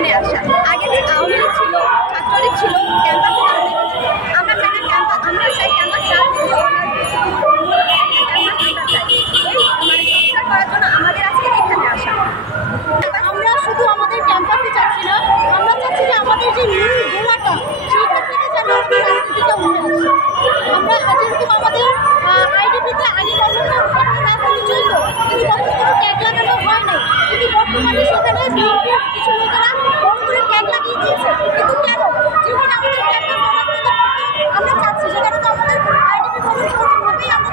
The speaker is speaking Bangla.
এখানে আসা। আগে আওয়ামী লীগ ছিল, ছাত্রলীগ ছিল, ক্যাম্পাসে আমরা চাই না ক্যাম্পাস, আমরা চাই ক্যাম্পাস রাজনীতি করার জন্য আমাদের আজকে এখানে আসা। আমরা শুধু আমাদের ক্যাম্পাসে চাচ্ছি না, আমরা চাচ্ছি যে আমাদের যে মূল গোড়াটা সেইখান থেকে যেন আমাদের রাজনীতিটা উঠে আসে। আমরা যেরকম আমাদের আইডিপিতে আগে গভর্নমেন্ট রাজনীতি চলতো, কিন্তু তখন কোনো ট্যাগ লাগানো হয় নাই, কিন্তু বর্তমানে সেখানে বিএনপির কিছু লোকেরা বড় করে ট্যাগ লাগিয়ে দিয়েছে। কিন্তু কেন? যেখানে আমাদের ক্যাম্পাস আমরা চাচ্ছি সেখানে তো আমাদের আইডিপি গভর্নমেন্ট আমরা